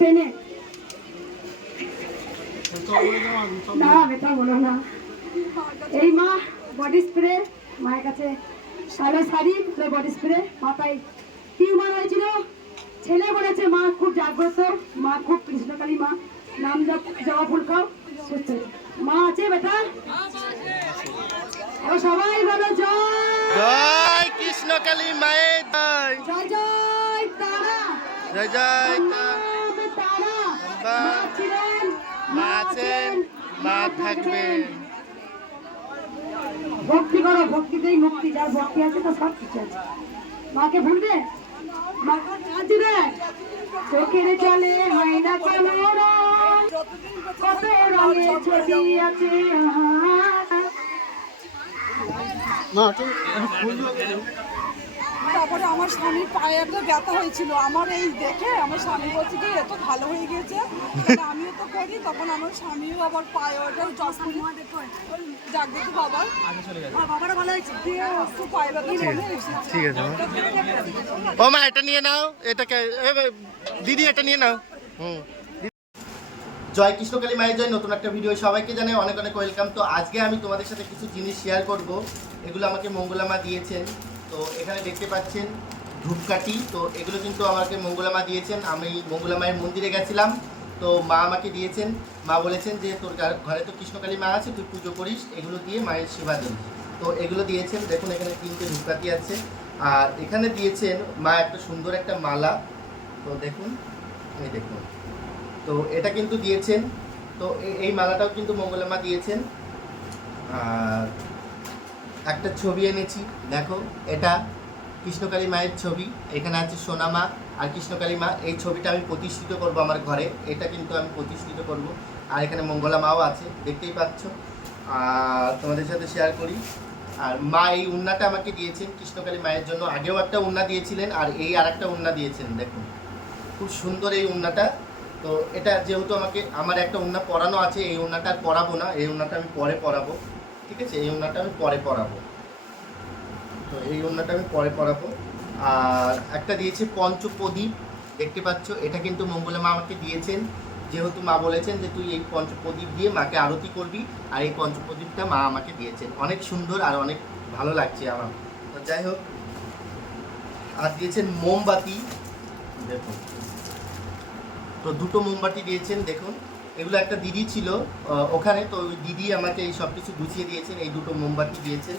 পেনে। না বেটা বলো না। এই মা বডি স্প্রে মায়ের কাছে সাদা শাড়ি বডি স্প্রে মাথায় টিউমার হয়েছিল। ছেলে বলেছে মা খুব জাগ্রত মা খুব কৃষ্ণকালী মা নাম জবা ফুল খাও মা আছে বেটা? ও সবাই বলো জয়! জয় কৃষ্ণকালী মায়ের জয়। জয় তারা। জয় জয় মা আছেন মা থাকবেন। ভক্তি করো ভক্তিতেই মুক্তি যার ভক্তি আছে তার সব কিছু আছে। মাকে ভুলবে চোখের জলে হয় না কেন কত রঙের ছবি আছে আহা। তারপরে আমার স্বামীর পায়ে একটা ব্যথা হয়েছিল। আমার এই দেখে আমার স্বামী বলছে কি এত ভালো হয়ে গেছে। আমিও তো করি। তখন আমার স্বামীও আবার পায়ে ওটা যখন যাক দেখি বাবার। বাবারা ভালো হয়েছে? দিয়ে একটু পায়ে ব্যথা ঠিক আছে। ও মা এটা নিয়ে নাও। এটাকে দিদি এটা নিয়ে নাও। হুম। জয় কৃষ্ণকালী মায়ের জয় নতুন একটা ভিডিও সবাইকে জানাই। অনেক অনেক ওয়েলকাম তো আজকে আমি তোমাদের সাথে কিছু জিনিস শেয়ার করব। এগুলো আমাকে মঙ্গলামা দিয়েছেন। তো এখানে দেখতে পাচ্ছেন ধূপকাঠি। তো এগুলো কিন্তু আমাকে মঙ্গলামা দিয়েছেন। আমি মঙ্গলামায়ের মন্দিরে গেছিলাম। তো মা আমাকে দিয়েছেন। মা বলেছেন যে, তোর ঘরে তো কৃষ্ণকালী মা আছে, তুই পুজো করিস। এগুলো দিয়ে মায়ের সেবা দিন। তো এগুলো দিয়েছেন। দেখুন, এখানে তিনটে ধূপকাঠি আছে। আর এখানে দিয়েছেন, মা একটা সুন্দর একটা মালা। তো দেখুন, এই দেখুন। তো এটা কিন্তু দিয়েছেন। তো এই মালাটাও কিন্তু মঙ্গলামা দিয়েছেন। আর একটা ছবি এনেছি, দেখো, এটা কৃষ্ণকালী মায়ের ছবি, এখানে আছে সোনামা আর কৃষ্ণকালী মা, এই ছবিটা আমি প্রতিষ্ঠিত করব আমার ঘরে, এটা কিন্তু আমি প্রতিষ্ঠিত করব। আর এখানে মঙ্গলা মাও আছে, দেখতেই পাচ্ছ। আর তোমাদের সাথে শেয়ার করি। আর মা এই উন্নাটা আমাকে দিয়েছেন কৃষ্ণকালী মায়ের জন্য, আগেও একটা উন্না দিয়েছিলেন, আর এই আর একটা উন্না দিয়েছেন দেখুন খুব সুন্দর এই উন্নাটা। তো এটা যেহেতু আমাকে, আমার একটা উন্না পরানো আছে, এই উন্নাটা আর পরাবো না, এই উন্নাটা আমি পরে পরাবো। ঠিক আছে? এই উন্নাটা আমি পরে পরাবো তো এই উন্নাটা আমি পরে পরাবো আর একটা দিয়েছে পঞ্চপ্রদীপ। দেখতে পাচ্ছ, এটা কিন্তু মঙ্গলা মা আমাকে দিয়েছেন। যেহেতু মা বলেছেন যে তুই এই পঞ্চপ্রদীপ দিয়ে মাকে আরতি করবি, আর এই পঞ্চপ্রদীপটা মা আমাকে দিয়েছেন। অনেক সুন্দর আর অনেক ভালো লাগছে আমার। তো যাই হোক, আর দিয়েছেন মোমবাতি। দেখুন। তো দুটো মোমবাতি দিয়েছেন, দেখুন। এগুলো একটা দিদি ছিল ওখানে। তো ওই দিদি আমাকে এই সব কিছু গুছিয়ে দিয়েছেন, এই দুটো মোমবাতি দিয়েছেন।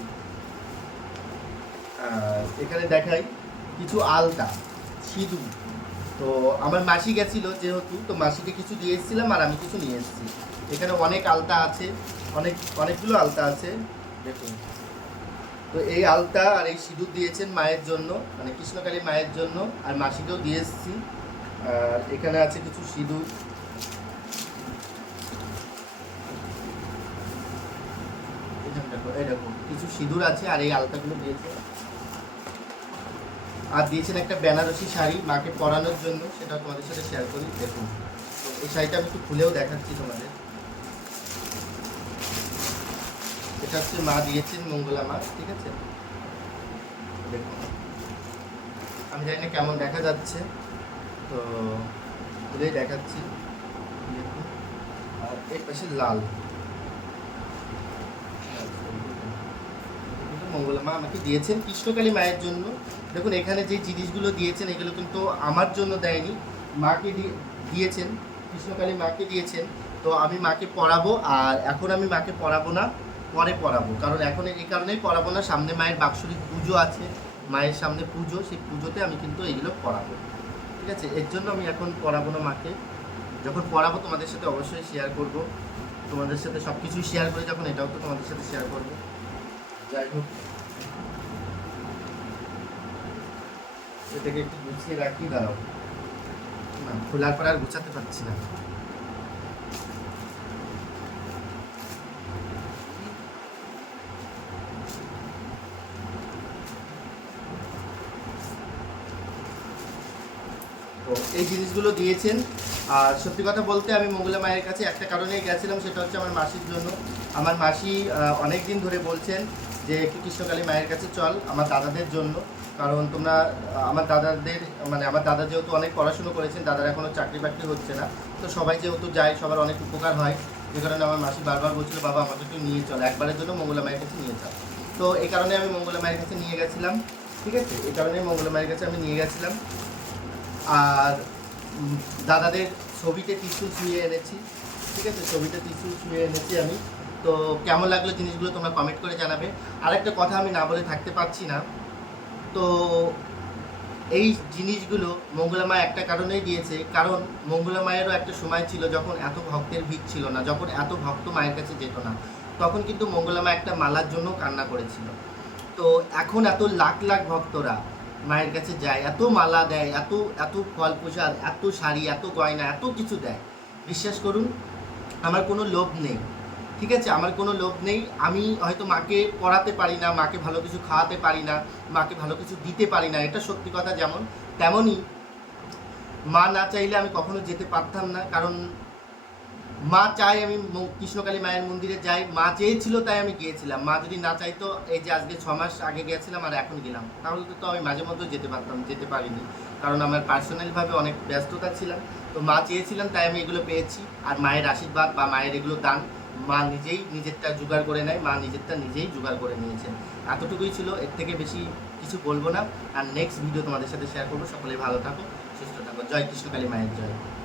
এখানে দেখাই কিছু আলতা, সিঁদুর। তো আমার মাসি গেছিল যেহেতু, তো মাসিকে কিছু দিয়ে এসেছিলাম আর আমি কিছু নিয়ে এসেছি। এখানে অনেক আলতা আছে, অনেক, অনেকগুলো আলতা আছে, দেখুন। তো এই আলতা আর এই সিঁদুর দিয়েছেন মায়ের জন্য মানে কৃষ্ণকালী মায়ের জন্য, আর মাসিকেও দিয়ে এসেছি। আর এখানে আছে কিছু সিঁদুর। দেখো, কিছু সিঁদুর আছে আর এই আলতাগুলো দিয়েছে। আর দিয়েছেন একটা বেনারসি শাড়ি মাকে পরানোর জন্য, সেটা তোমাদের সাথে শেয়ার করি, দেখুন। এই শাড়িটা আমি একটু খুলেও দেখাচ্ছি তোমাদের। এটা হচ্ছে মা দিয়েছেন, মঙ্গলা মা, ঠিক আছে? দেখুন। আমি জানি না কেমন দেখা যাচ্ছে, তো খুলেই দেখাচ্ছি। দেখুন। আর এর পাশে লাল। মঙ্গলা মা আমাকে দিয়েছেন কৃষ্ণকালী মায়ের জন্য। দেখুন, এখানে যে জিনিসগুলো দিয়েছেন, এগুলো কিন্তু আমার জন্য দেয়নি। মাকে দিয়ে- দিয়েছেন, কৃষ্ণকালী মাকে দিয়েছেন। তো আমি মাকে পড়াবো, আর এখন আমি মাকে পড়াবো না, পরে পড়াবো। কারণ এখন এই কারণেই পড়াবো না, সামনে মায়ের বাৎসরিক পুজো আছে, মায়ের সামনে পুজো, সেই পুজোতে আমি কিন্তু এগুলো পড়াবো। ঠিক আছে? এর জন্য আমি এখন পড়াবো না মাকে। যখন পড়াবো, তোমাদের সাথে অবশ্যই শেয়ার করব। তোমাদের সাথে সব কিছুই শেয়ার করে যখন এটাও তো তোমাদের সাথে শেয়ার করব। যাই হোক এটাকে একটু গুছিয়ে রাখি, দাঁড়াও। না, খোলার পর আর গুছাতে পারছি না। এই জিনিসগুলো দিয়েছেন। আর সত্যি কথা বলতে আমি মঙ্গলা মায়ের কাছে একটা কারণেই গেছিলাম, সেটা হচ্ছে আমার মাসির জন্য। আমার মাসি অনেক দিন ধরে বলছেন যে একটু কৃষ্ণকালী মায়ের কাছে চল আমার দাদাদের জন্য। কারণ তোমরা, আমার দাদাদের মানে আমার দাদা যেহেতু অনেক পড়াশুনো করেছেন, দাদার এখনও চাকরি বাকরি হচ্ছে না। তো সবাই যেহেতু যায়, সবার অনেক উপকার হয়। যে কারণে আমার মাসি বারবার বলছিল, বাবা, আমাকে একটু নিয়ে চল। একবারের জন্য মঙ্গলা মায়ের কাছে নিয়ে চল তো এই কারণে আমি মঙ্গলা মায়ের কাছে নিয়ে গেছিলাম, ঠিক আছে? এই কারণে মঙ্গলা মায়ের কাছে আমি নিয়ে গেছিলাম। আর দাদাদের ছবিতে টিস্যু ছুঁয়ে এনেছি, ঠিক আছে? ছবিতে টিস্যু ছুঁয়ে এনেছি আমি। তো কেমন লাগল জিনিসগুলো তোমরা কমেন্ট করে জানাবে। আর একটা কথা আমি না বলে থাকতে পারছি না। তো এই জিনিসগুলো মঙ্গলা মা একটা কারণেই দিয়েছে। কারণ মঙ্গলা মায়েরও একটা সময় ছিল যখন এত ভক্তের ভিড় ছিল না, যখন এত ভক্ত মায়ের কাছে যেত না। তখন কিন্তু মঙ্গলা মা একটা মালার জন্য কান্না করেছিল। তো এখন এত লাখ লাখ ভক্তরা মায়ের কাছে যায়, এত মালা দেয়, এত এত ফল প্রসাদ, এত শাড়ি, এত গয়না, এত কিছু দেয়। বিশ্বাস করুন, আমার কোনো লোভ নেই। ঠিক আছে, আমার কোনো লোভ নেই। আমি হয়তো মাকে পড়াতে পারি না, মাকে ভালো কিছু খাওয়াতে পারি না, মাকে ভালো কিছু দিতে পারি না, এটা সত্যি কথা যেমন। তেমনই মা না চাইলে আমি কখনো যেতে পারতাম না, কারণ মা চাই আমি কৃষ্ণকালী মায়ের মন্দিরে যাই। মা চেয়েছিল তাই আমি গিয়েছিলাম। মা যদি না চাইতো, এই যে আজকে ছ মাস আগে গিয়েছিলাম আর এখন গেলাম। তাহলে তো আমি মাঝে মধ্যে যেতে পারতাম, যেতে পারিনি। কারণ আমার পার্সোনালভাবে অনেক ব্যস্ততা ছিলাম। তো মা চেয়েছিলাম তাই আমি এগুলো পেয়েছি। আর মায়ের আশীর্বাদ বা মায়ের এগুলো দান। মা নিজেই নিজেরটা জোগাড় করে নেয়, মা নিজেরটা নিজেই জোগাড় করে নিয়েছেন। এতটুকুই ছিল, এর থেকে বেশি কিছু বলব না। আর নেক্সট ভিডিও তোমাদের সাথে শেয়ার করব। সকলে ভালো থাকো, সুস্থ থাকো। জয় কৃষ্ণকালী মায়ের জয়।